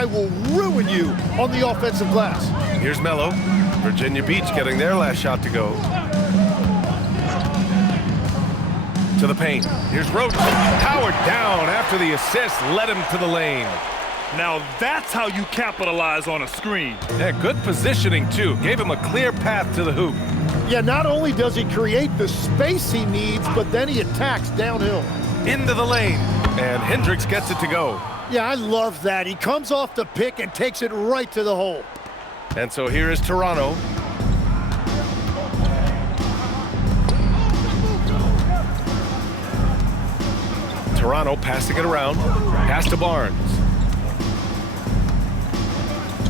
guy will ruin you on the offensive glass. Here's Melo. Virginia Beach getting their last shot to go. To the paint. Here's Roach. Powered down after the assist led him to the lane. Now that's how you capitalize on a screen. Yeah, good positioning, too. Gave him a clear path to the hoop. Yeah, not only does he create the space he needs, but then he attacks downhill. Into the lane. And Hendricks gets it to go. Yeah, I love that. He comes off the pick and takes it right to the hole. And so here is Toronto. Toronto passing it around. Pass to Barnes.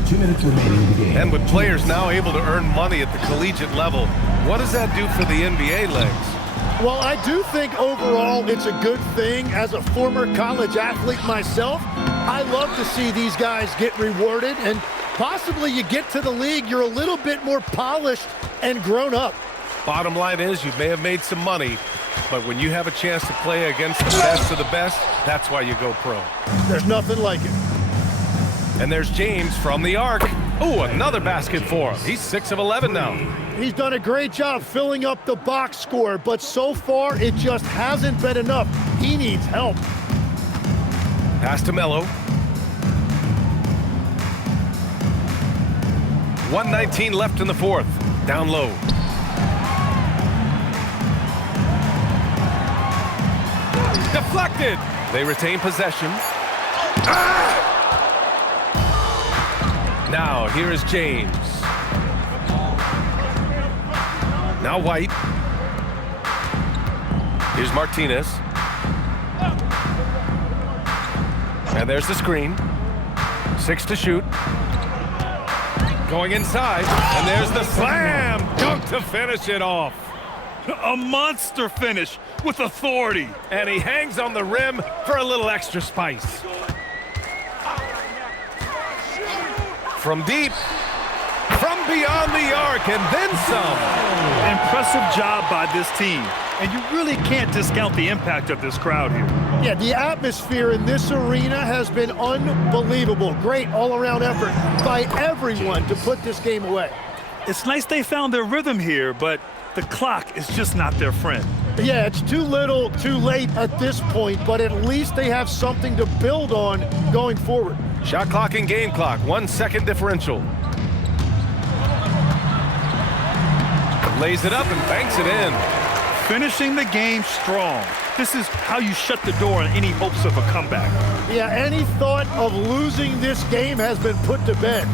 2 minutes remaining in the game. And with players now able to earn money at the collegiate level, what does that do for the NBA legs? Well, I do think overall it's a good thing. As a former college athlete myself, I love to see these guys get rewarded, and possibly you get to the league, you're a little bit more polished and grown up. Bottom line is you may have made some money, but when you have a chance to play against the best of the best, that's why you go pro. There's nothing like it. And there's James from the arc. Oh, another basket for him. He's 6 of 11 now. He's done a great job filling up the box score, but so far it just hasn't been enough. He needs help. Pass to Melo. 1:19 left in the fourth. Down low. Deflected. They retain possession. Now, here is James. Now White. Here's Martinez. And there's the screen. 6 to shoot. Going inside. And there's the slam dunk to finish it off. A monster finish with authority. And he hangs on the rim for a little extra spice. From deep, from beyond the arc, and then some. Impressive job by this team. And you really can't discount the impact of this crowd here. Yeah, the atmosphere in this arena has been unbelievable. Great all-around effort by everyone to put this game away. It's nice they found their rhythm here, but the clock is just not their friend. Yeah, it's too little, too late at this point, but at least they have something to build on going forward. Shot clock and game clock, 1 second differential. Lays it up and banks it in. Finishing the game strong. This is how you shut the door on any hopes of a comeback. Yeah, any thought of losing this game has been put to bed.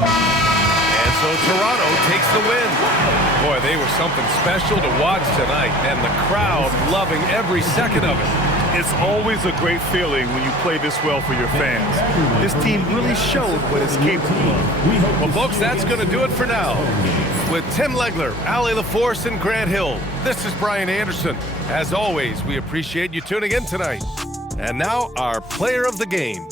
And so Toronto takes the win. Boy, they were something special to watch tonight, and the crowd loving every second of it. It's always a great feeling when you play this well for your fans. This team really showed what it's capable of. Well, folks, that's going to do it for now. With Tim Legler, Allie LaForce, and Grant Hill, this is Brian Anderson. As always, we appreciate you tuning in tonight. And now, our player of the game.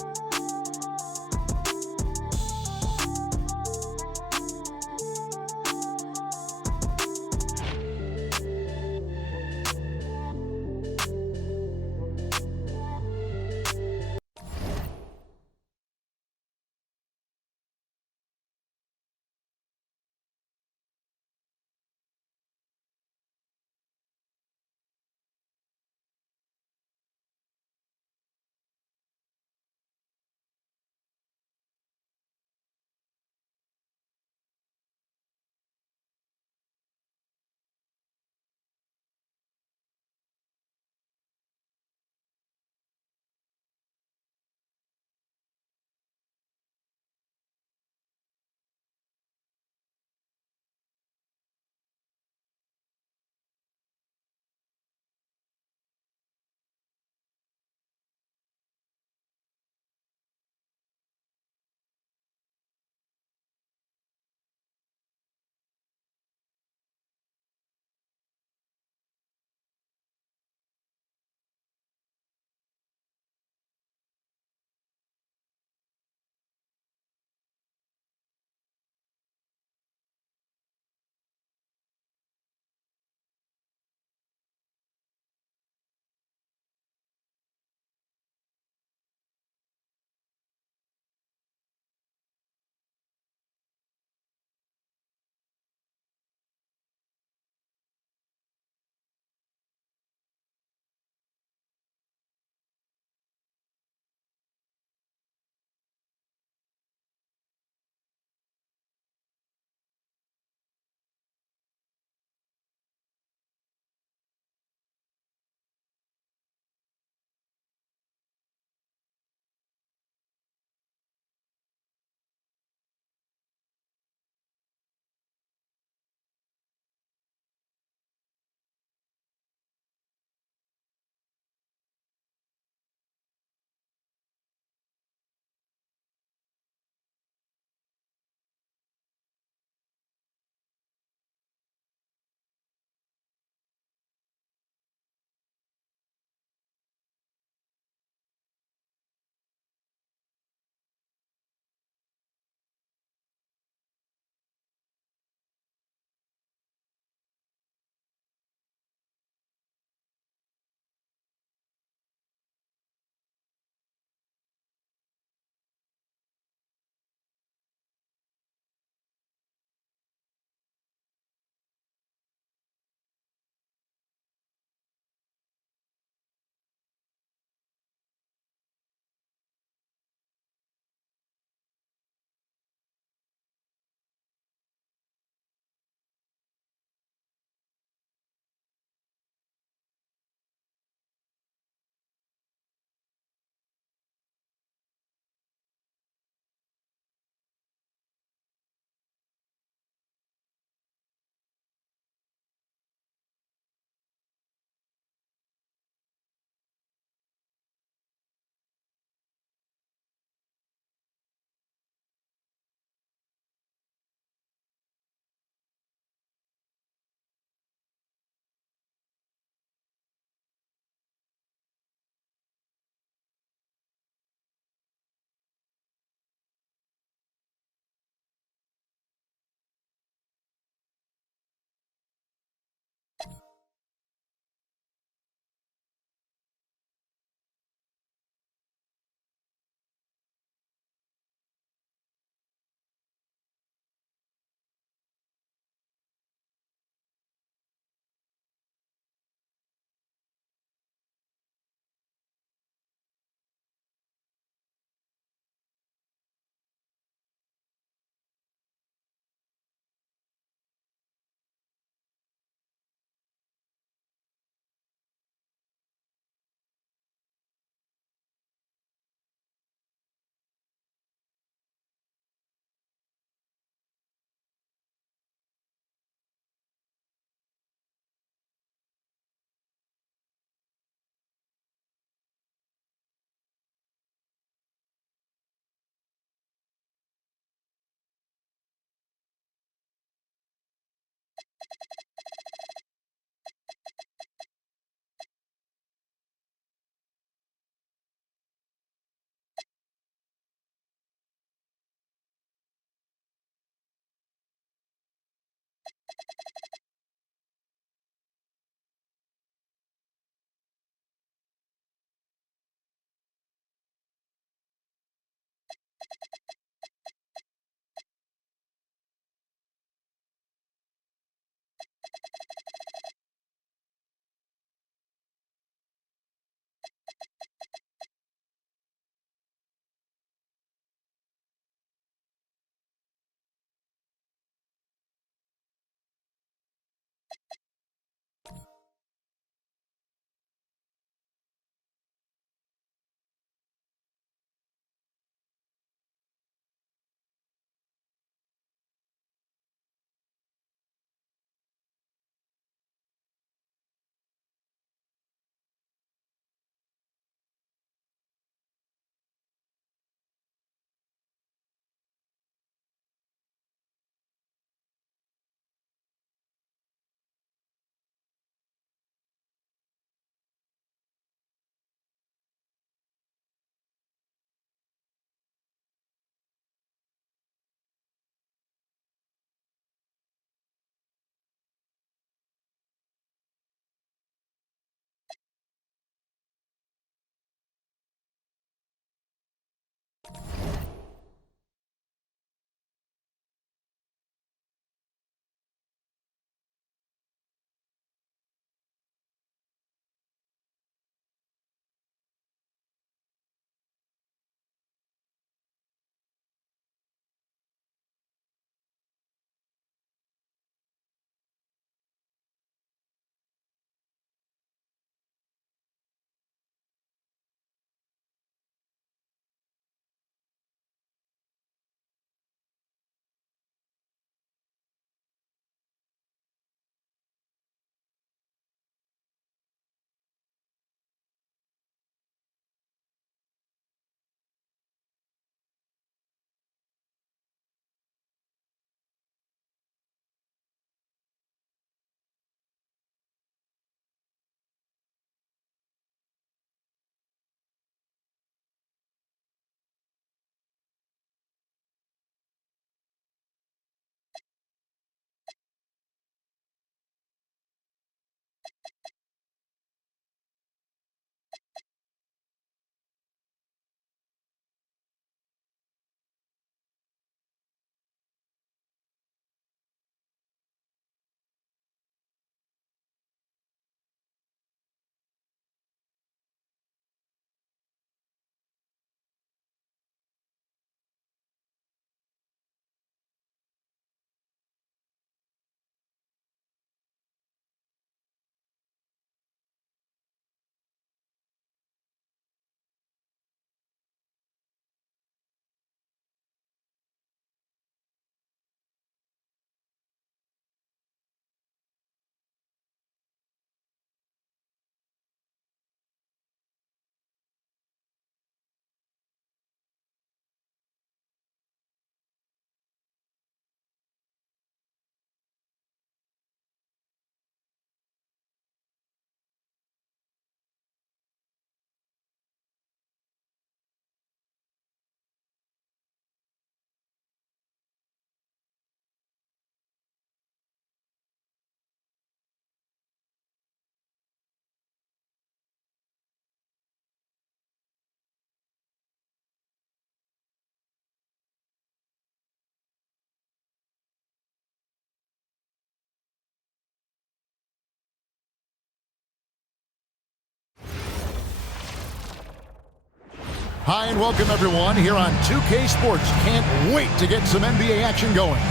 Hi and welcome everyone here on 2K Sports. Can't wait to get some NBA action going.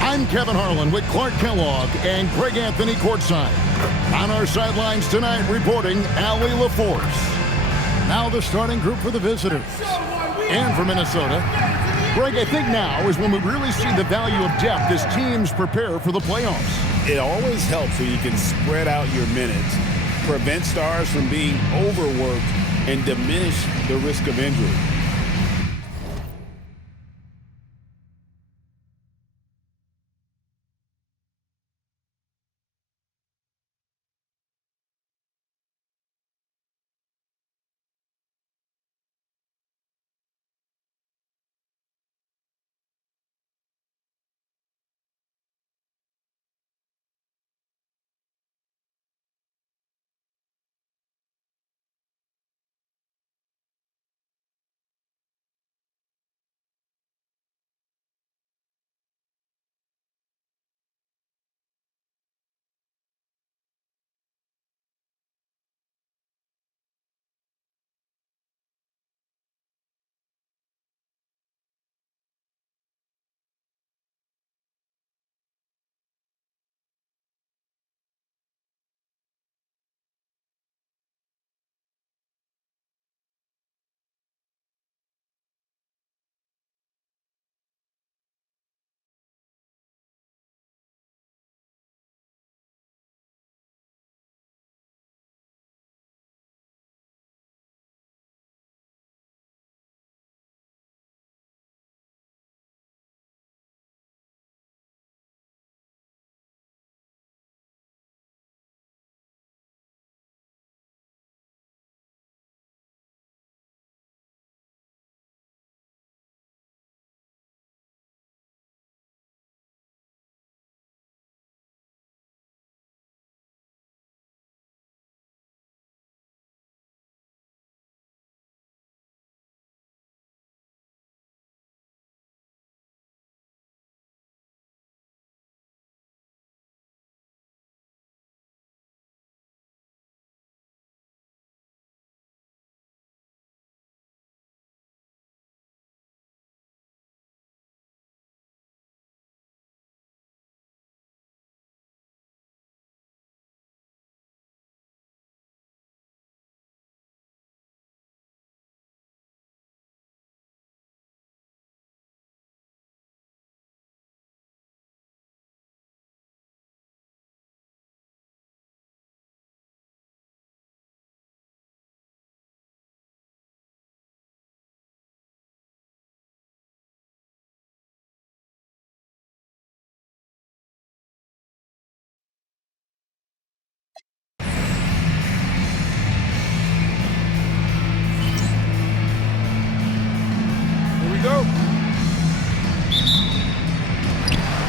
I'm Kevin Harlan with Clark Kellogg and Greg Anthony courtside. On our sidelines tonight reporting Allie LaForce. Now the starting group for the visitors. And for Minnesota, Greg, I think now is when we really see the value of depth as teams prepare for the playoffs. It always helps when you can spread out your minutes, prevent stars from being overworked, and diminish the risk of injury.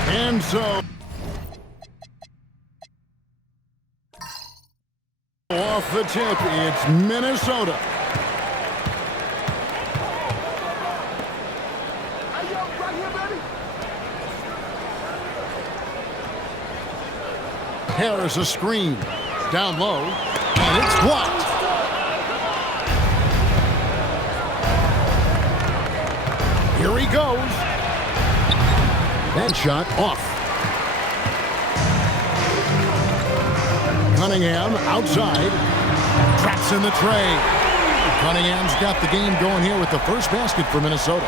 And so, off the tip, it's Minnesota. Harris a screen, down low, and it's blocked. Here he goes. That shot off. Cunningham outside. Traps in the tray. Cunningham's got the game going here with the first basket for Minnesota.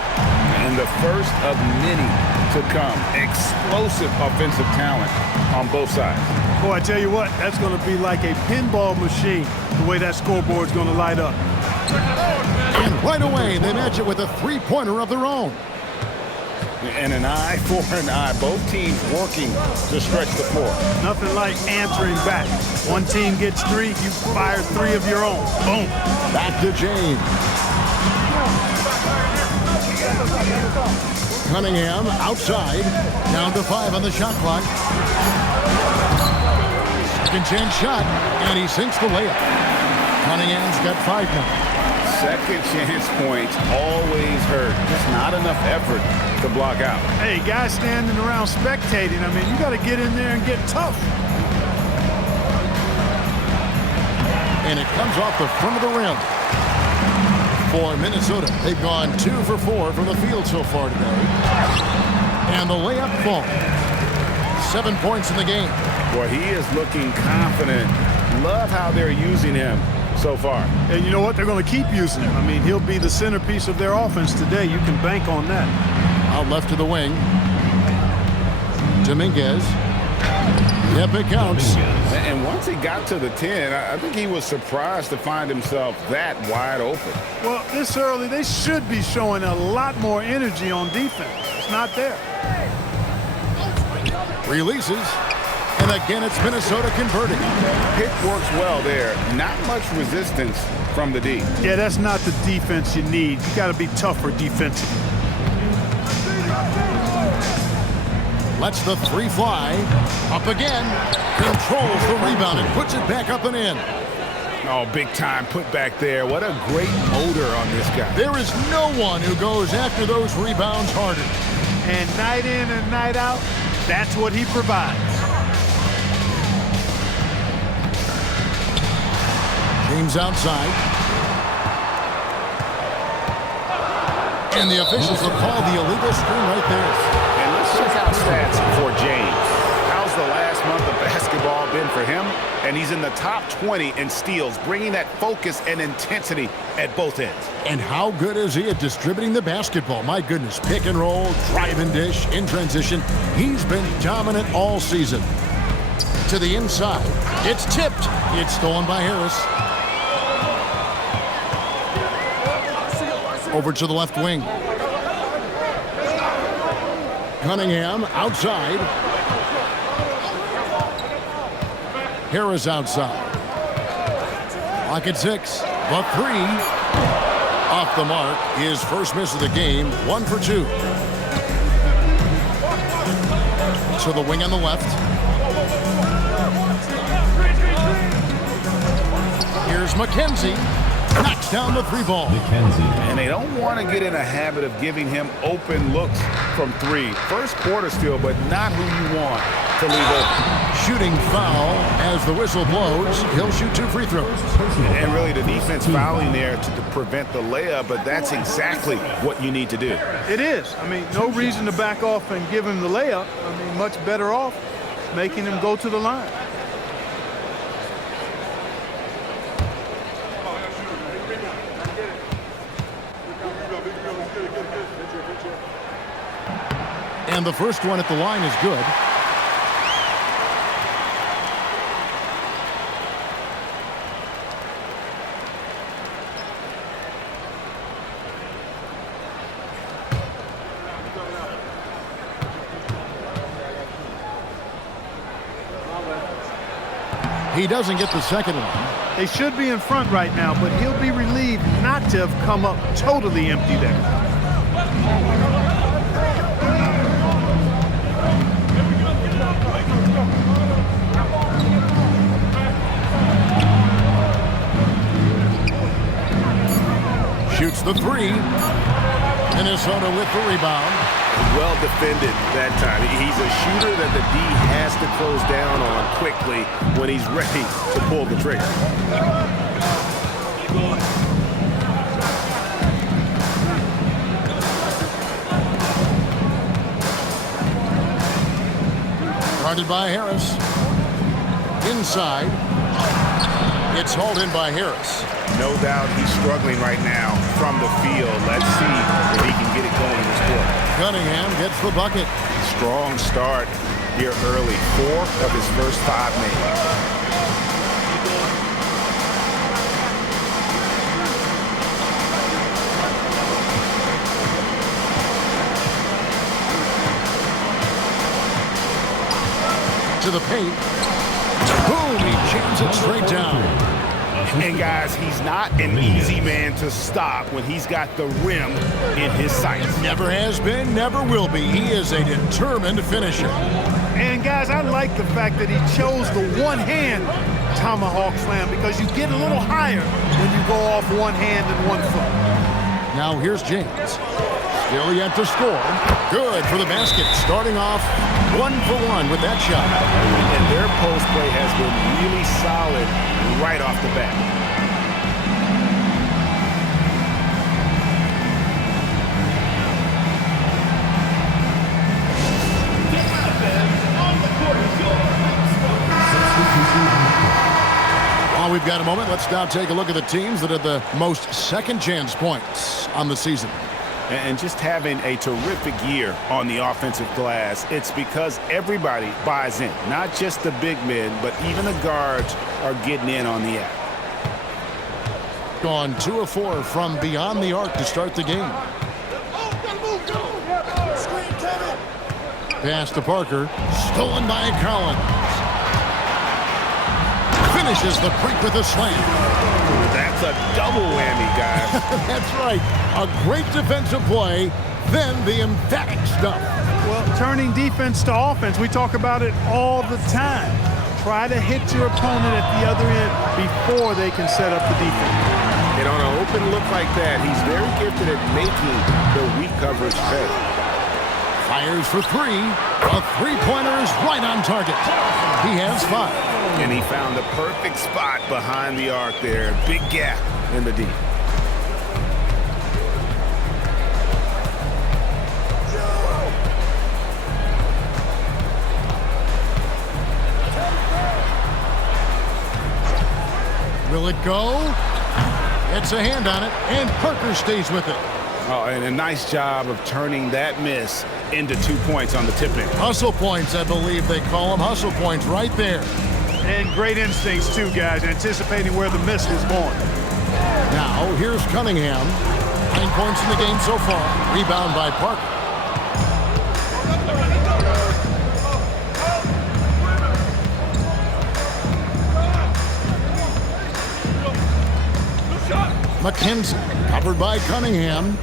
And the first of many to come. Explosive offensive talent on both sides. Boy, I tell you what, that's going to be like a pinball machine, the way that scoreboard's going to light up. And right away, they match it with a three-pointer of their own. And an eye for an eye. Both teams working to stretch the floor. Nothing like answering back. One team gets three, you fire three of your own. Boom. Back to James. Cunningham outside. Down to 5 on the shot clock. Second chance shot, and he sinks the layup. Cunningham's got 5 now. Second chance points always hurt. Just not enough effort to block out. Hey, guys standing around spectating, I mean, you got to get in there and get tough. And it comes off the front of the rim. for Minnesota. They've gone 2 for 4 from the field so far today. And the layup falls. 7 points in the game. Boy, he is looking confident. Love how they're using him so far. And you know what? They're going to keep using him. I mean, he'll be the centerpiece of their offense today. You can bank on that. Out left to the wing. Dominguez. Yep, it counts. And once he got to the 10, I think he was surprised to find himself that wide open. Well, this early, they should be showing a lot more energy on defense. It's not there. Releases. And again, it's Minnesota converting. Pick works well there. Not much resistance from the D. Yeah, that's not the defense you need. You got to be tougher defensively. Lets the 3 fly. Up again. Controls the rebound and puts it back up and in. Oh, big time put back there. What a great motor on this guy. There is no one who goes after those rebounds harder. And night in and night out, that's what he provides. James outside. And the officials will call the illegal screen right there. And let's check out stats for James. How's the last month of basketball been for him? And he's in the top 20 in steals, bringing that focus and intensity at both ends. And how good is he at distributing the basketball? My goodness, pick and roll, drive and dish, in transition. He's been dominant all season. To the inside. It's tipped. It's stolen by Harris. Over to the left wing. Cunningham outside. Harris outside. Lock at 6. The 3. Off the mark. His first miss of the game. 1 for 2. To the wing on the left. Here's McKenzie. Knocks down the 3 ball. And they don't want to get in a habit of giving him open looks from 3. First quarter still, but not who you want to leave open. Shooting foul as the whistle blows. He'll shoot 2 free throws. And really the defense fouling there to prevent the layup, but that's exactly what you need to do. It is. I mean, no reason to back off and give him the layup. I mean, much better off making him go to the line. And the first one at the line is good. He doesn't get the second one. They should be in front right now, but he'll be relieved not to have come up totally empty there. Shoots the 3. Minnesota with the rebound. Well defended that time. He's a shooter that the D has to close down on quickly when he's ready to pull the trigger. Guarded by Harris. Inside. It's hauled in by Harris. No doubt he's struggling right now from the field. Let's see if he can get it going this quarter. Cunningham gets the bucket. Strong start here early. 4 of his first 5 made. To the paint. Boom! He jams it straight down. And guys, he's not an easy man to stop when he's got the rim in his sights. Never has been, never will be. He is a determined finisher. And guys, I like the fact that he chose the one-hand tomahawk slam because you get a little higher when you go off one hand and 1 foot. Now here's James. Still yet to score. Good for the basket. Starting off 1 for 1 with that shot. And their post play has been really solid right off the bat. got a moment. Let's now take a look at the teams that had the most second chance points on the season. And just having a terrific year on the offensive glass, it's because everybody buys in. Not just the big men, but even the guards are getting in on the act. Gone 2 of 4 from beyond the arc to start the game. Pass to Parker. Stolen by Collins. Finishes the break with a slam. That's a double whammy, guys. That's right. A great defensive play, then the emphatic stuff. Well, turning defense to offense, we talk about it all the time. Try to hit your opponent at the other end before they can set up the defense. And on an open look like that, he's very gifted at making the weak coverage pay. Fires for 3. A three-pointer is right on target. He has 5. And he found the perfect spot behind the arc there. Big gap in the D. Will it go? It's a hand on it, and Parker stays with it. Oh, and a nice job of turning that miss into 2 points on the tip-in. Hustle points, I believe they call them. Hustle points right there. And great instincts, too, guys, anticipating where the miss was going. Now, here's Cunningham. 9 points in the game so far. Rebound by Parker. McKenzie, covered by Cunningham.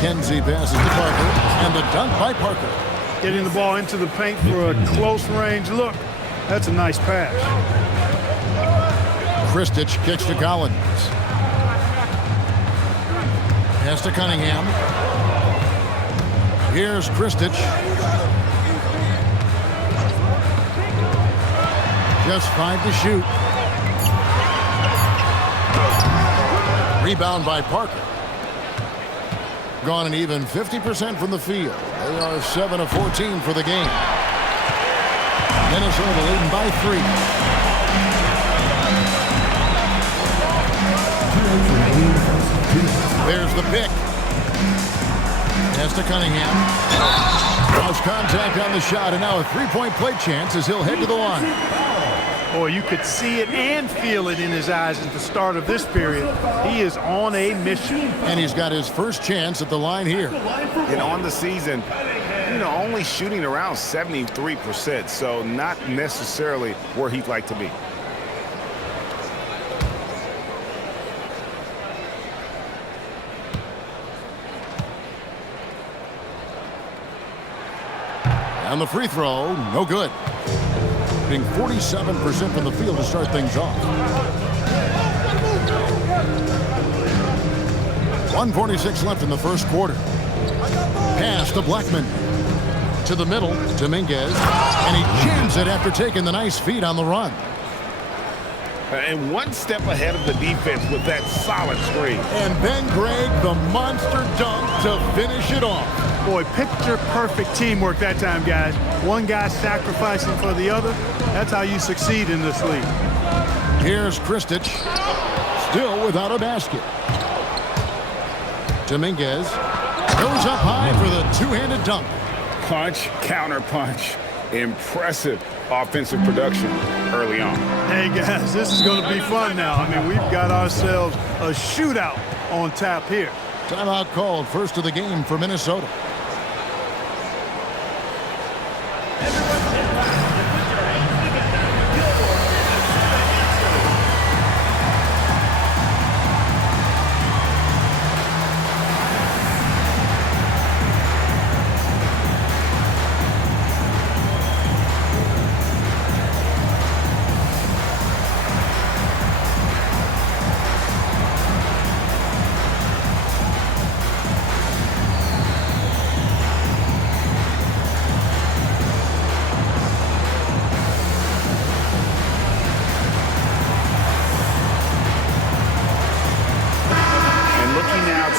Kenzie passes to Parker, and the dunk by Parker. Getting the ball into the paint for a close range look. That's a nice pass. Kristich kicks to Collins. Pass to Cunningham. Here's Kristich. Just 5 to shoot. Rebound by Parker. Gone an even 50% from the field. They are 7 of 14 for the game. Minnesota leading by 3. There's the pick. Pass to Cunningham. Lost contact on the shot, and now a three-point play chance as he'll head to the line. Boy, you could see it and feel it in his eyes at the start of this period. He is on a mission. And he's got his first chance at the line here. And on the season, only shooting around 73%, so not necessarily where he'd like to be. And the free throw, no good. Being 47% from the field to start things off. 1:46 left in the first quarter. Pass to Blackman. To the middle, Dominguez. And he jams it after taking the nice feed on the run. And one step ahead of the defense with that solid screen. And then Greg, the monster dunk to finish it off. Boy, picture-perfect teamwork that time, guys. One guy sacrificing for the other. That's how you succeed in this league. Here's Kristich. Still without a basket. Dominguez goes up high for the two-handed dunk. Punch, counter punch. Impressive offensive production early on. Hey, guys, this is going to be fun now. I mean, we've got ourselves a shootout on tap here. Timeout called, first of the game for Minnesota.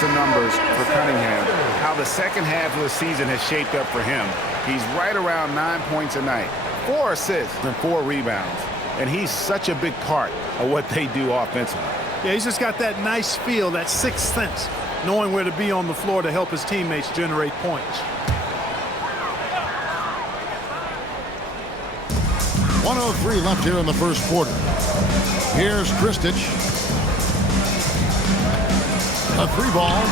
Numbers for Cunningham, how the second half of the season has shaped up for him. He's right around 9 points a night, 4 assists and 4 rebounds. and he's such a big part of what they do offensively. Yeah, he's just got that nice feel, that sixth sense, knowing where to be on the floor to help his teammates generate points. 1:03 left here in the first quarter. Here's Kristich. A 3-ball.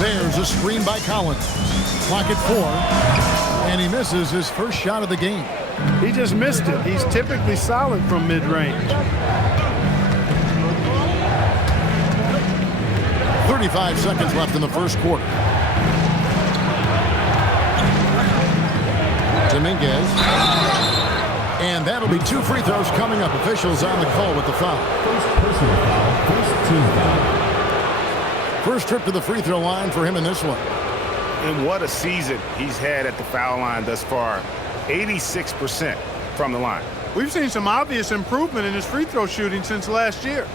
There's a screen by Collins. Clock at 4. And he misses his first shot of the game. He just missed it. He's typically solid from mid-range. 35 seconds left in the first quarter. Dominguez. And that'll be 2 free throws coming up. Officials on the call with the foul. First personal foul, first team foul. First trip to the free throw line for him in this one. And what a season he's had at the foul line thus far. 86% from the line. We've seen some obvious improvement in his free throw shooting since last year.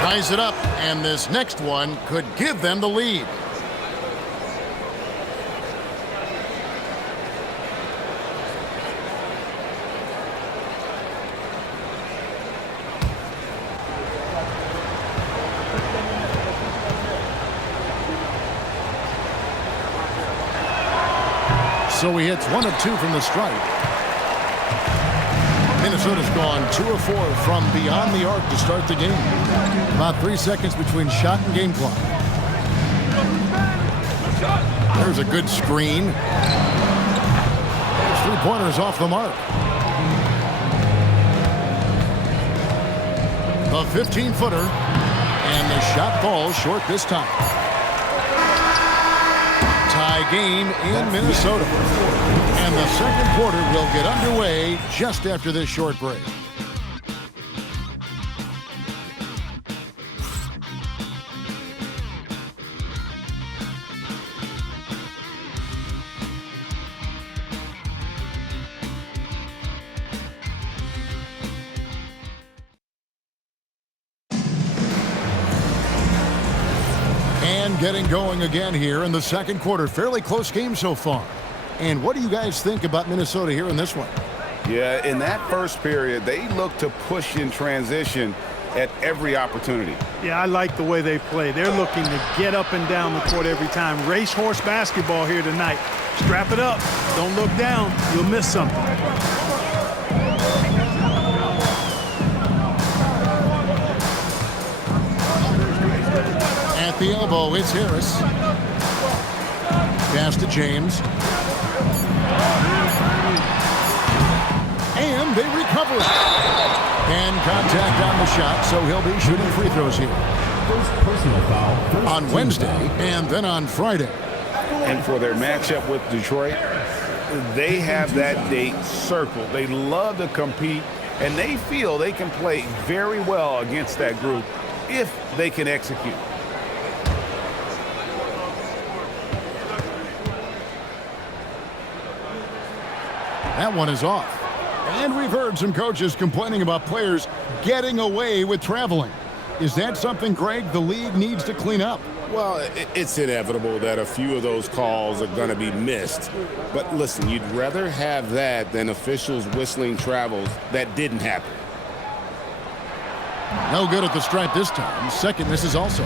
Ties it up, and this next one could give them the lead. So he hits 1 of 2 from the stripe. Minnesota's gone 2 of 4 from beyond the arc to start the game. About 3 seconds between shot and game clock. There's a good screen. 3-pointers off the mark. The 15-footer. And the shot falls short this time. Tie game in Minnesota. And the second quarter will get underway just after this short break. Getting going again here in the second quarter. Fairly close game so far. And what do you guys think about Minnesota here in this one? Yeah, in that first period, they look to push in transition at every opportunity. Yeah, I like the way they play. They're looking to get up and down the court every time. Racehorse basketball here tonight. Strap it up. Don't look down. You'll miss something. At the elbow, it's Harris. Pass to James. And they recover it. And contact on the shot, so he'll be shooting free throws here. First personal foul. On Wednesday and then on Friday. And for their matchup with Detroit, they have that date circled. They love to compete, and they feel they can play very well against that group if they can execute. That one is off. And we've heard some coaches complaining about players getting away with traveling. Is that something, Greg, the league needs to clean up? Well, it's inevitable that a few of those calls are going to be missed. But listen, you'd rather have that than officials whistling travels that didn't happen. No good at the stripe this time. Second miss is also.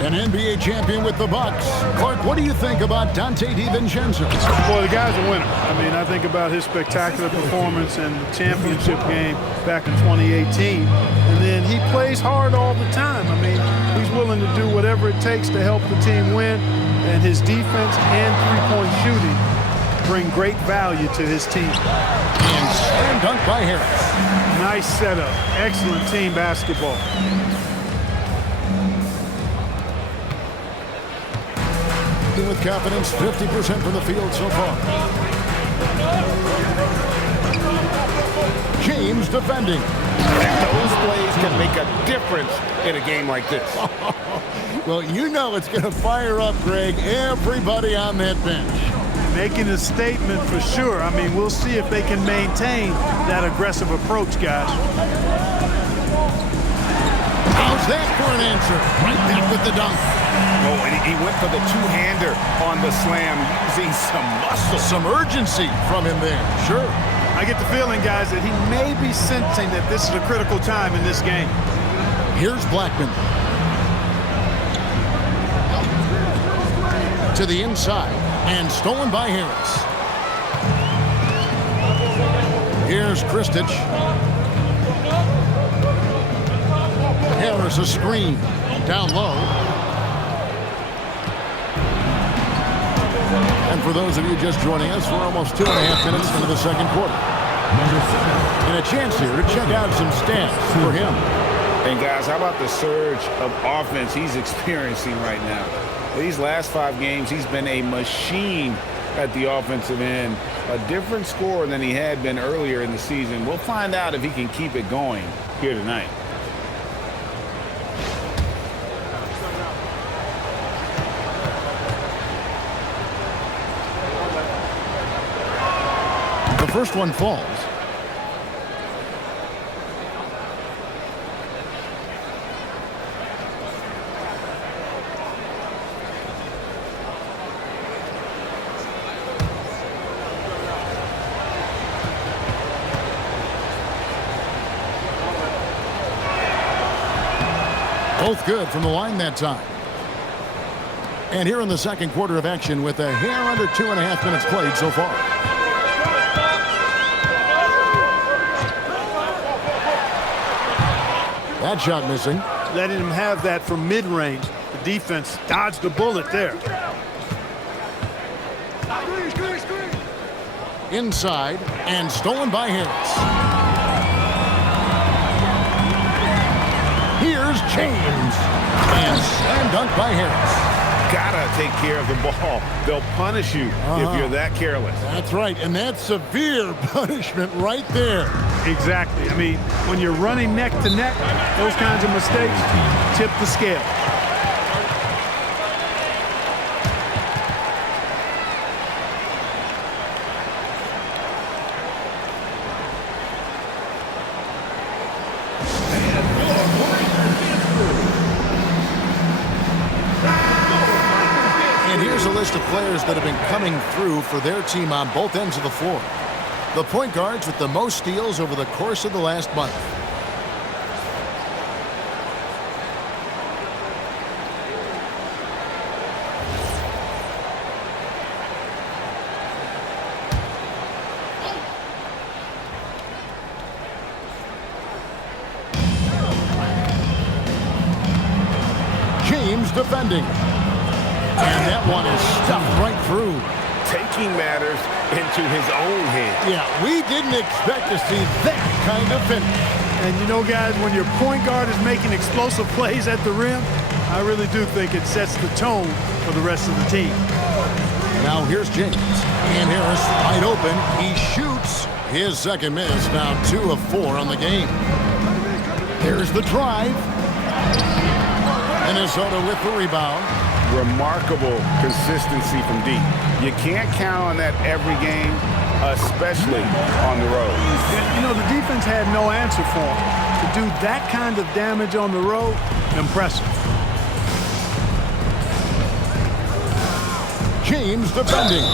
An NBA champion with the Bucks. Clark, what do you think about Dante DiVincenzo? Boy, the guy's a winner. I mean, I think about his spectacular performance in the championship game back in 2018. And then he plays hard all the time. I mean, he's willing to do whatever it takes to help the team win. And his defense and three-point shooting bring great value to his team. And slam dunk by Harris. Nice setup. Excellent team basketball. With confidence, 50% from the field so far. James defending. Those plays can make a difference in a game like this. Well, you know it's going to fire up, Greg, everybody on that bench. Making a statement for sure. I mean, we'll see if they can maintain that aggressive approach, guys. How's that for an answer? Right back with the dunk. Oh, and he went for the two-hander on the slam, using some muscle. Some urgency from him there. Sure. I get the feeling, guys, that he may be sensing that this is a critical time in this game. Here's Blackman. To the inside, and stolen by Harris. Here's Kristich. Harris a screen. Down low. And for those of you just joining us, we're almost 2.5 minutes into the second quarter. And a chance here to check out some stats for him. And guys, how about the surge of offense he's experiencing right now? These last 5 games, he's been a machine at the offensive end. A different score than he had been earlier in the season. We'll find out if he can keep it going here tonight. The first one falls. Both good from the line that time. And here in the second quarter of action with a hair under 2.5 minutes played so far. That shot missing. Letting him have that from mid-range. The defense dodged the bullet there. Inside and stolen by Harris. Here's James. And slam dunk by Harris. Gotta take care of the ball. They'll punish you if you're that careless. That's right, and that's severe punishment right there. Exactly. I mean, when you're running neck to neck, those kinds of mistakes tip the scale. And here's a list of players that have been coming through for their team on both ends of the floor. The point guards with the most steals over the course of the last month. James defending. And that one is stuffed right through. Taking matters into his own hands. Yeah, we didn't expect to see that kind of finish. And you know, guys, when your point guard is making explosive plays at the rim, I really do think it sets the tone for the rest of the team. Now here's James. And Harris wide open. He shoots his second miss. Now 2 of 4 on the game. Here's the drive. Minnesota with the rebound. Remarkable consistency from deep. You can't count on that every game, especially on the road. You know, the defense had no answer for him. To do that kind of damage on the road, impressive. James defending.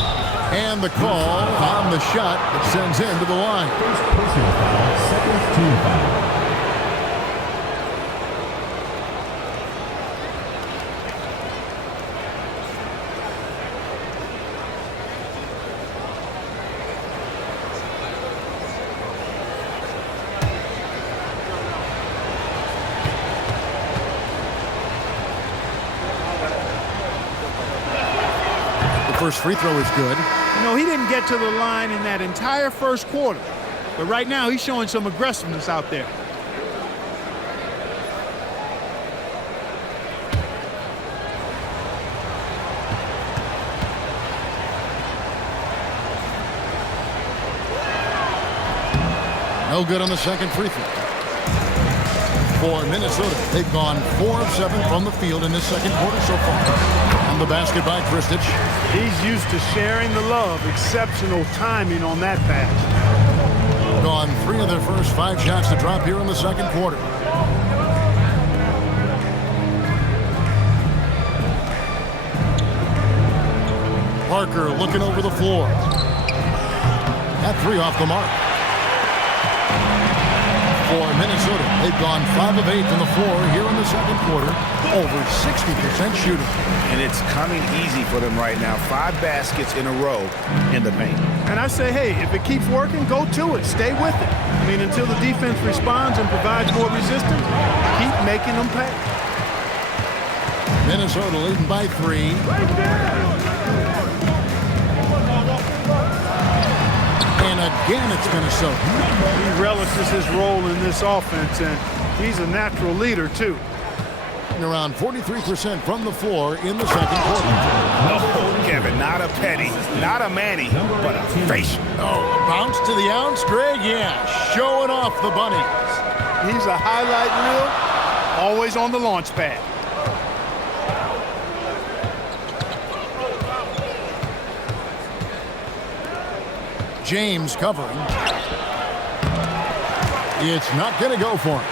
And the call on the shot that sends him to the line. First personal foul, second team foul. First free throw is good. You know, he didn't get to the line in that entire first quarter. But right now, he's showing some aggressiveness out there. No good on the second free throw. For Minnesota, they've gone 4 of 7 from the field in this second quarter so far. And the basket by Kristich. He's used to sharing the love. Exceptional timing on that pass. Gone 3 of their first 5 shots to drop here in the second quarter. Parker looking over the floor. That 3 off the mark. For Minnesota, they've gone 5 of 8 from the floor here in the second quarter. Over 60% shooting. And it's coming easy for them right now. 5 baskets in a row in the paint. And I say, hey, if it keeps working, go to it. Stay with it. I mean, until the defense responds and provides more resistance, keep making them pay. Minnesota leading by 3. And again, it's Minnesota. He relishes his role in this offense, and he's a natural leader, too. Around 43% from the floor in the second quarter. No, Kevin, not a Petty, not a Manny, but a facial. Oh, a bounce to the ounce, Greg? Yeah, showing off the bunnies. He's a highlight reel, always on the launch pad. James covering. It's not going to go for him.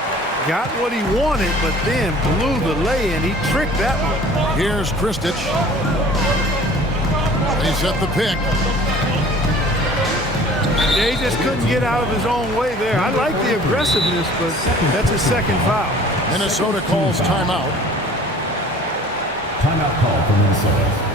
Got what he wanted, but then blew the lay-in. He tricked that one. Here's Kristich. They set the pick. He just couldn't get out of his own way there. I like the aggressiveness, but that's his second foul. Minnesota calls timeout. Timeout call for Minnesota.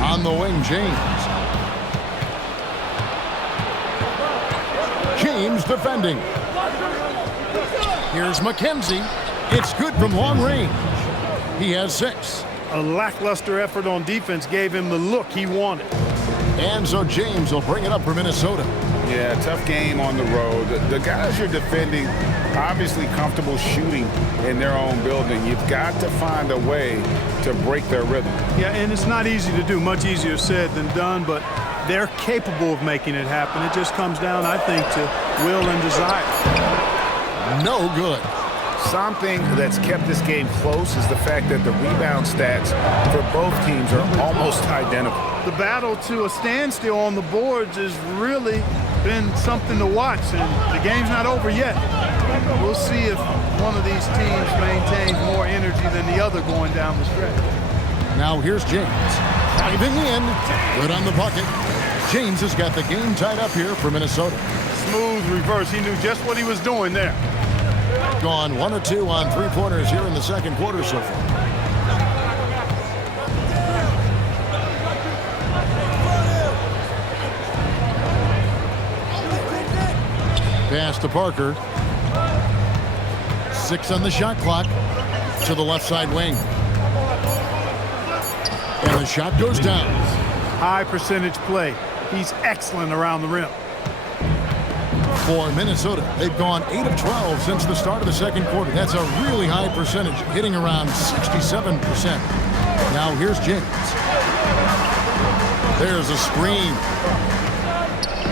On the wing, James. James defending. Here's McKenzie. It's good from long range. He has 6. A lackluster effort on defense gave him the look he wanted. And so James will bring it up for Minnesota. Yeah, tough game on the road. The guys you're defending, obviously comfortable shooting in their own building. You've got to find a way to break their rhythm. Yeah, and it's not easy to do. Much easier said than done, but they're capable of making it happen. It just comes down, I think, to will and desire. No good. Something that's kept this game close is the fact that the rebound stats for both teams are almost identical. The battle to a standstill on the boards has really been something to watch, and the game's not over yet. We'll see if one of these teams maintains more energy than the other going down the stretch. Now here's James. Diving in. Good on the bucket. James has got the game tied up here for Minnesota. Smooth reverse. He knew just what he was doing there. Gone 1 or 2 on 3-pointers here in the second quarter so far. Pass to Parker. 6 on the shot clock. To the left side wing. And the shot goes down. High percentage play. He's excellent around the rim. For Minnesota, they've gone 8 of 12 since the start of the second quarter. That's a really high percentage, hitting around 67%. Now here's James. There's a screen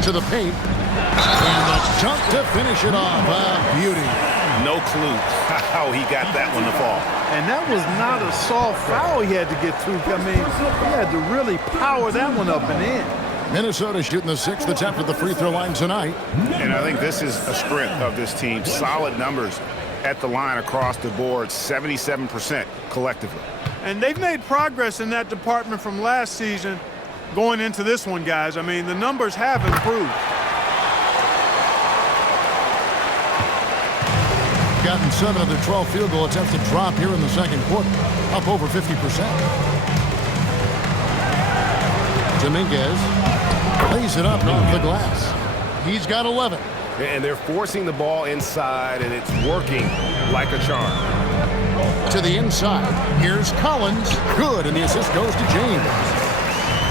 to the paint. And the dunk to finish it off. A beauty. No clue how he got that one to fall. And that was not a soft foul he had to get through. I mean, he had to really power that one up and in. Minnesota shooting the 6th attempt at the free throw line tonight. And I think this is a strength of this team. Solid numbers at the line across the board, 77% collectively. And they've made progress in that department from last season. going into this one, guys. I mean, the numbers have improved. Gotten 7 of their 12 field goal attempts to drop here in the second quarter, up over 50%. Dominguez lays it up off the glass. He's got 11. And they're forcing the ball inside, and it's working like a charm. To the inside. Here's Collins. Good, and the assist goes to James.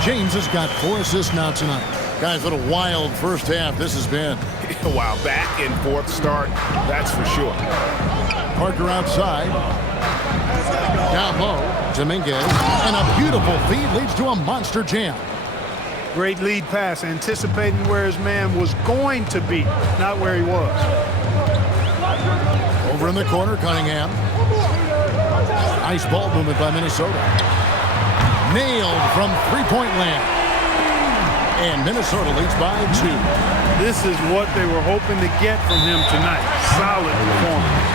James has got 4 assists now tonight. Guys, what a wild first half this has been. Wow, back and forth start, that's for sure. Parker outside. Down low. Dominguez. And a beautiful feed leads to a monster jam. Great lead pass, anticipating where his man was going to be, not where he was. Over in the corner, Cunningham. Nice ball movement by Minnesota. Nailed from three-point land. And Minnesota leads by 2. This is what they were hoping to get from him tonight. Solid performance.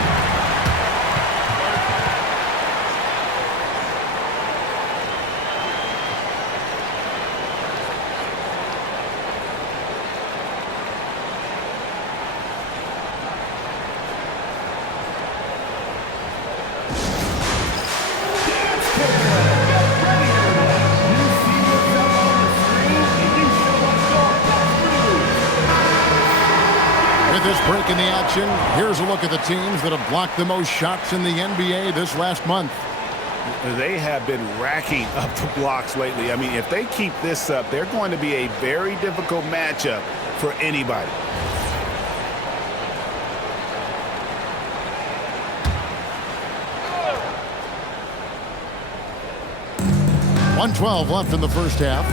Break in the action. Here's a look at the teams that have blocked the most shots in the NBA this last month. They have been racking up the blocks lately. I mean, if they keep this up, they're going to be a very difficult matchup for anybody. .112 left in the first half.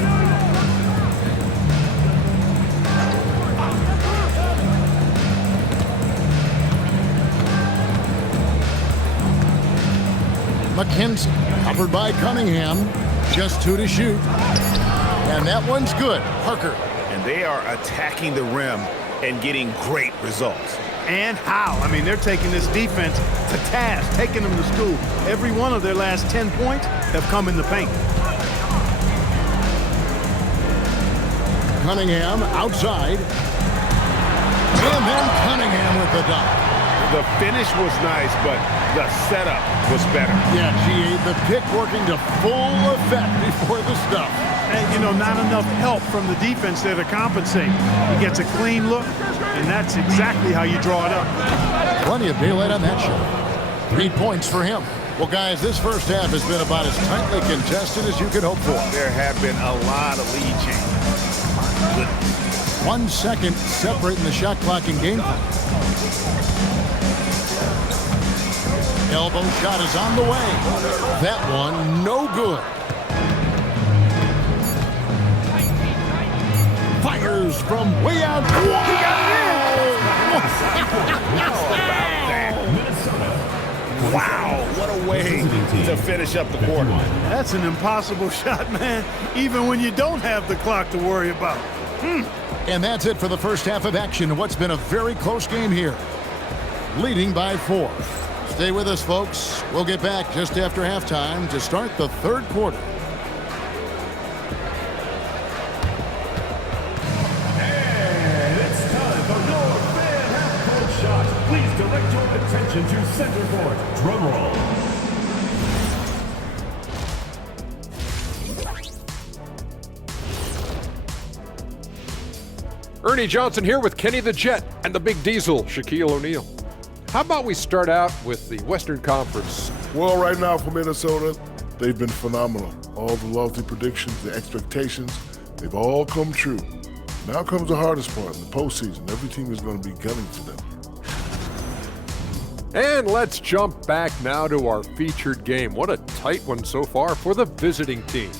McKenzie, covered by Cunningham. Just 2 to shoot. And that one's good. Parker. And they are attacking the rim and getting great results. And how? I mean, they're taking this defense to task, taking them to school. Every one of their last 10 points have come in the paint. Cunningham outside. And then Cunningham with the dunk. The finish was nice, but the setup was better. Yeah, G.A., the pick working to full effect before the stuff. And, you know, not enough help from the defense there to compensate. He gets a clean look, and that's exactly how you draw it up. Plenty of daylight on that shot. 3 points for him. Well, guys, this first half has been about as tightly contested as you could hope for. There have been a lot of lead changes. 1 second separating the shot clock and game time. Elbow shot is on the way. That one, no good. Fires from way out. He got it in! Wow, what a way to finish up the quarter. That's an impossible shot, man, even when you don't have the clock to worry about. And that's it for the first half of action. What's been a very close game here. Leading by 4. Stay with us, folks. We'll get back just after halftime to start the third quarter. And it's time for your fan half-court shot. Please direct your attention to center court. Drum roll. Ernie Johnson here with Kenny the Jet and the Big Diesel, Shaquille O'Neal. How about we start out with the Western Conference? Well, right now for Minnesota, they've been phenomenal. All the lofty predictions, the expectations, they've all come true. Now comes the hardest part, the postseason. Every team is going to be gunning for them. And let's jump back now to our featured game. What a tight one so far for the visiting team.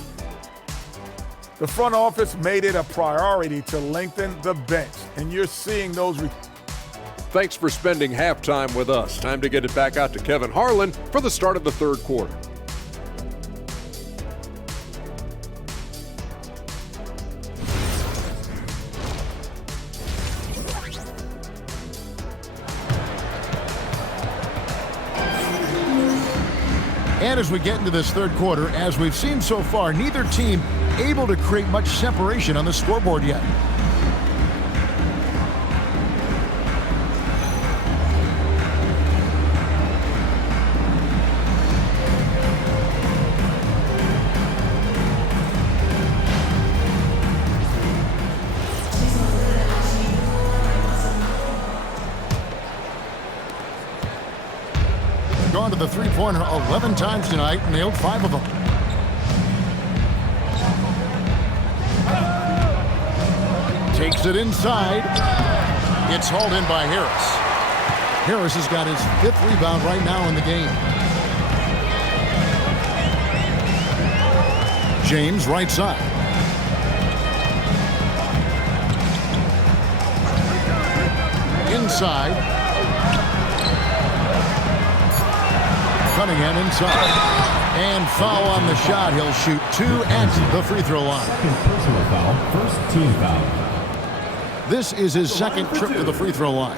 The front office made it a priority to lengthen the bench, and you're seeing those. Thanks for spending halftime with us. Time to get it back out to Kevin Harlan for the start of the third quarter. And as we get into this third quarter, as we've seen so far, neither team able to create much separation on the scoreboard yet. Gone to the three-pointer 11 times tonight, nailed 5 of them. Takes it inside. It's hauled in by Harris. Harris has got his 5th rebound right now in the game. James, right side. Inside. Cunningham inside. And foul on the shot. He'll shoot 2 at the free throw line. Personal foul, first team foul. This is his 2nd trip to the free throw line.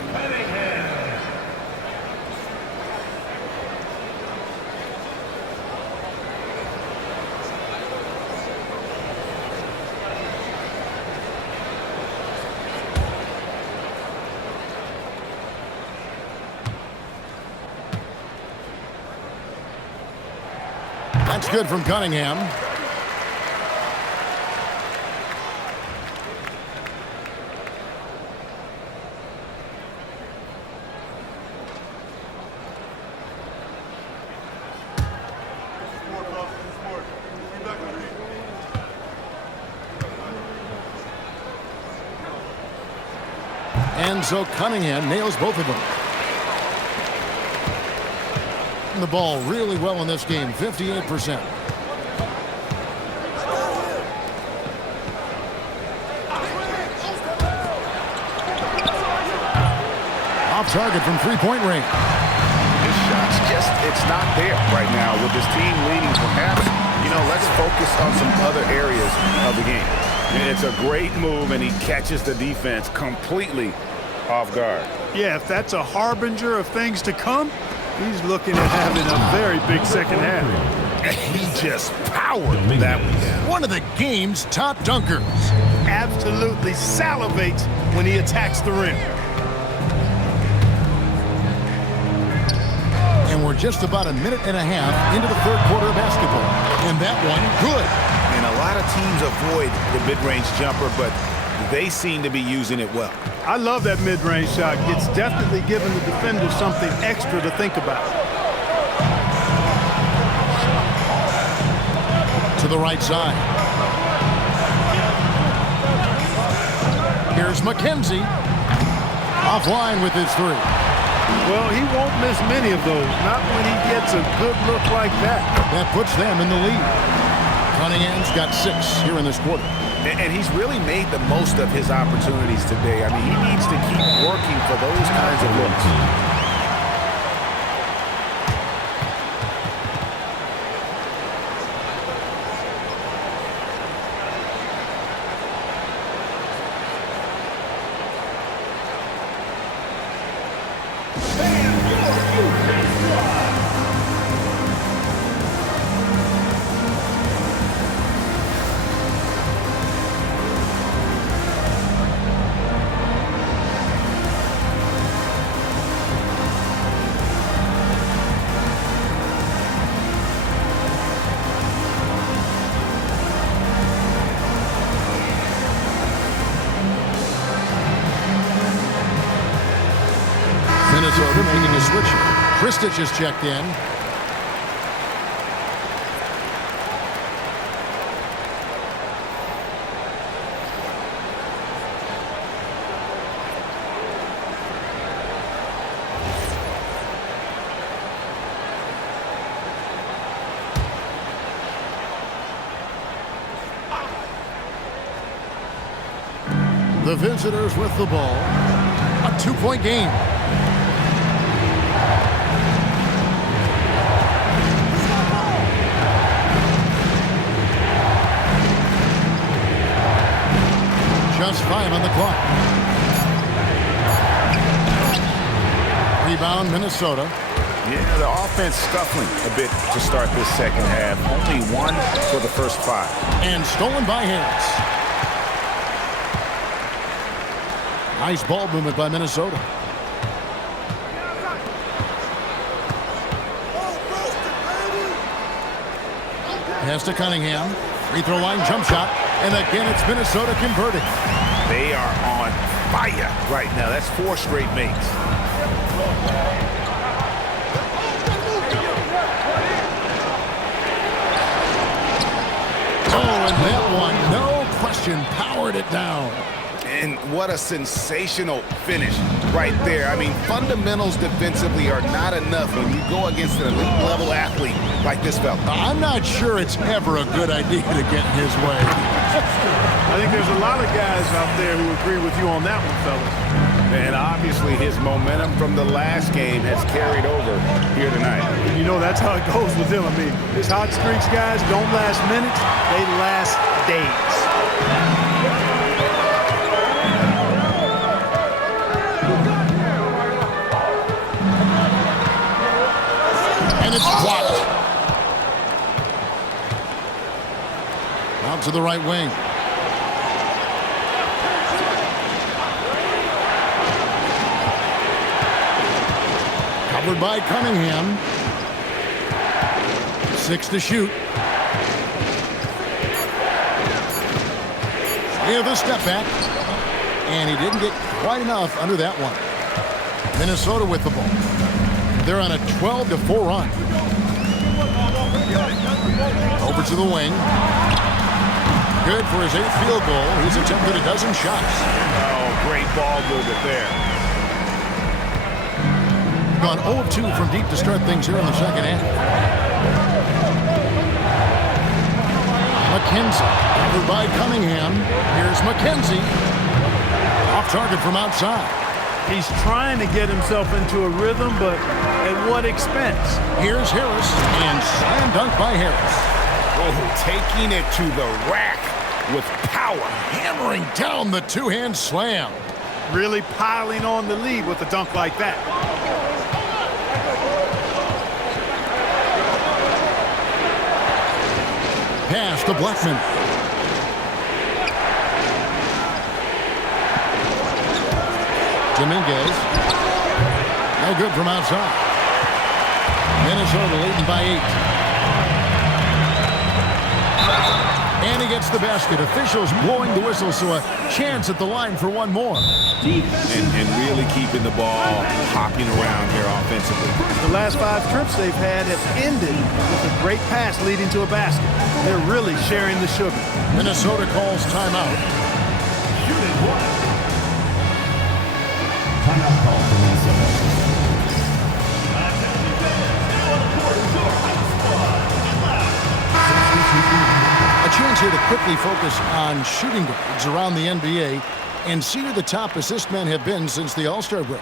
That's good from Cunningham. And so Cunningham nails both of them. The ball really well in this game, 58%. Off target from three-point range. His shot's it's not there right now with this team leading. Perhaps, let's focus on some other areas of the game. And it's a great move, and he catches the defense completely off guard. Yeah, if that's a harbinger of things to come, he's looking at having a very big second half. He just powered that one. One of the game's top dunkers. Absolutely salivates when he attacks the rim. And we're just about a minute and a half into the 3rd quarter of basketball. And that one, good. And a lot of teams avoid the mid-range jumper, but they seem to be using it well. I love that mid-range shot. It's definitely giving the defender something extra to think about. To the right side. Here's McKenzie. Offline with his 3. Well, he won't miss many of those, not when he gets a good look like that. That puts them in the lead. Cunningham's got 6 here in this quarter. And he's really made the most of his opportunities today. I mean, he needs to keep working for those kinds of looks. Minnesota making a switch. Kristich has checked in. The visitors with the ball. A 2-point game. Just 5 on the clock. Rebound, Minnesota. Yeah, the offense scuffling a bit to start this second half. Only 1 for the first 5. And stolen by Harris. Nice ball movement by Minnesota. Pass to Cunningham. Free throw line jump shot. And again, it's Minnesota converting. They are on fire right now. That's 4 straight makes. Oh, and that one, no question, powered it down. And what a sensational finish right there. I mean, fundamentals defensively are not enough when you go against an elite-level athlete like this fella. I'm not sure it's ever a good idea to get in his way. I think there's a lot of guys out there who agree with you on that one, fellas. And obviously his momentum from the last game has carried over here tonight. You know, that's how it goes with him. I mean, his hot streaks, guys, don't last minutes. They last days. And it's blocked. Out to the right wing. Covered by Cunningham. 6 to shoot. With a step back. And he didn't get quite enough under that one. Minnesota with the ball. They're on a 12-4 run. Over to the wing. Good for his 8th field goal. He's attempted a dozen shots. Oh, great ball movement there. Gone 0 of 2 from deep to start things here in the second half. McKenzie, covered by Cunningham. Here's McKenzie. Off target from outside. He's trying to get himself into a rhythm, but at what expense? Here's Harris, and slam dunk by Harris. Oh, taking it to the rack with power. Hammering down the two-hand slam. Really piling on the lead with a dunk like that. Pass to Blackman. Dominguez. No good from outside. Minnesota leading by 8. And he gets the basket. Officials blowing the whistle, so a chance at the line for one more. And really keeping the ball hopping around here offensively. The last 5 trips they've had have ended with a great pass leading to a basket. They're really sharing the sugar. Minnesota calls timeout. Timeout call for Minnesota. A chance here to quickly focus on shooting guards around the NBA and see who the top assist men have been since the All-Star break.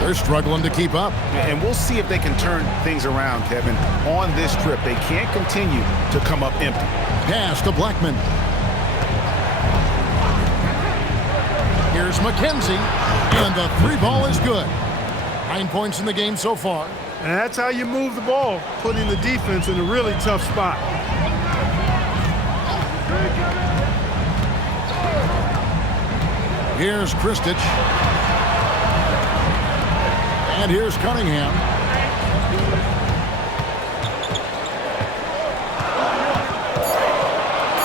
They're struggling to keep up. And we'll see if they can turn things around, Kevin. On this trip, they can't continue to come up empty. Pass to Blackman. Here's McKenzie, and the 3-ball is good. 9 points in the game so far. And that's how you move the ball, putting the defense in a really tough spot. Here's Kristich. And here's Cunningham.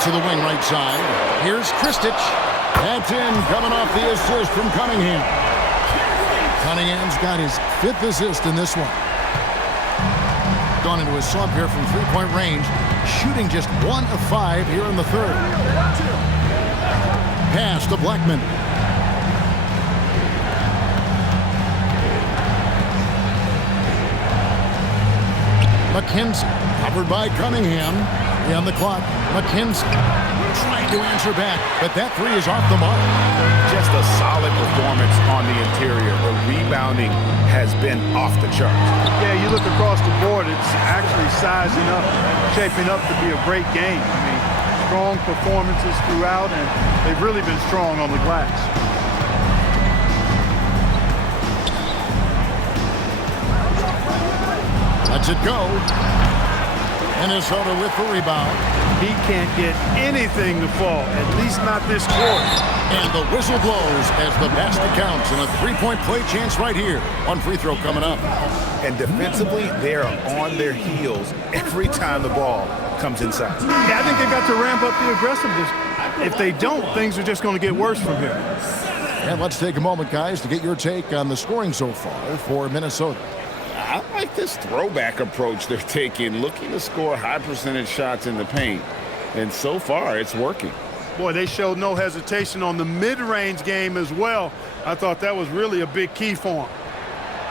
To the wing right side. Here's Kristich. That's in, coming off the assist from Cunningham. Cunningham's got his 5th assist in this one. Gone into a slump here from 3-point range. Shooting just 1 of 5 here in the 3rd. Pass to Blackman. McKenzie, covered by Cunningham. 3 on the clock. McKenzie trying to answer back, but that 3 is off the mark. Just a solid performance on the interior. The rebounding has been off the charts. Yeah, you look across the board, it's actually sizing up, shaping up to be a great game. I mean, strong performances throughout, and they've really been strong on the glass. Lets it go. Minnesota with the rebound. He can't get anything to fall, at least not this quarter. And the whistle blows as the basket counts, and a 3-point play chance right here. One free throw coming up. And defensively, they are on their heels every time the ball comes inside. Yeah, I think they've got to ramp up the aggressiveness. If they don't, things are just going to get worse from here. And let's take a moment, guys, to get your take on the scoring so far for Minnesota. I like this throwback approach they're taking, looking to score high percentage shots in the paint. And so far, it's working. Boy, they showed no hesitation on the mid-range game as well. I thought that was really a big key for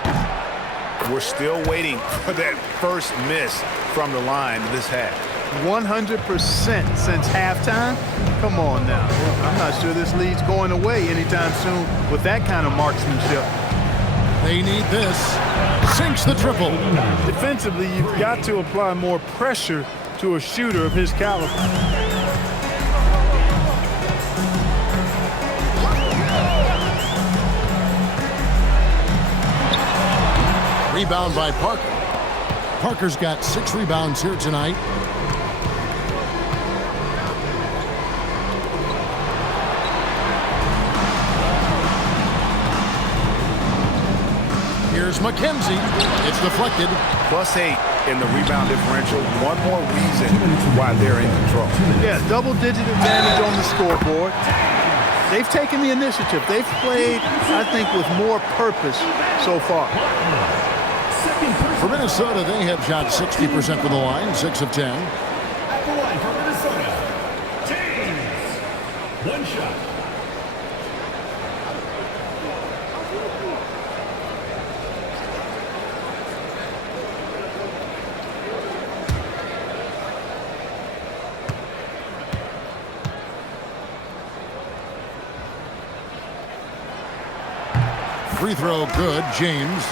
them. We're still waiting for that first miss from the line this half. 100% since halftime? Come on now. I'm not sure this lead's going away anytime soon with that kind of marksmanship. They need this. Sinks the triple. Defensively, you've got to apply more pressure to a shooter of his caliber. Rebound by Parker. Parker's got 6 rebounds here tonight. Here's McKenzie. It's deflected. +8 in the rebound differential. One more reason why they're in control. Yeah, double-digit advantage on the scoreboard. They've taken the initiative. They've played, I think, with more purpose so far. For Minnesota, they have shot 60% from the line, 6 of 10. At the line for Minnesota, James. One shot. Free throw good, James.